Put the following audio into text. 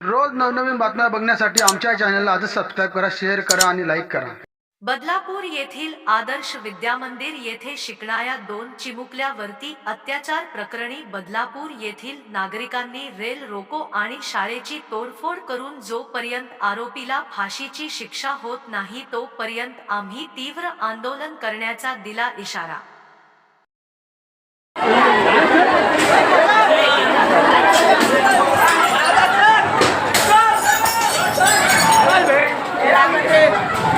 रोज नवनवीन बातम्या बघण्यासाठी आमच्या चॅनलला आजच सबस्क्राईब करा शेअर करा आणि लाईक करा. बदलापूर येथील आदर्श विद्यामंदिर येथे शिकणाऱ्या दोन चिमुकल्यावरती अत्याचार प्रकरणी बदलापूर येथील नागरिकांनी रेल रोको आणि शाळेची तोडफोड करून जोपर्यंत आरोपीला फाशीची शिक्षा होत नाही तोपर्यंत आम्ही तीव्र आंदोलन करण्याचा दिला इशारा. Yeah.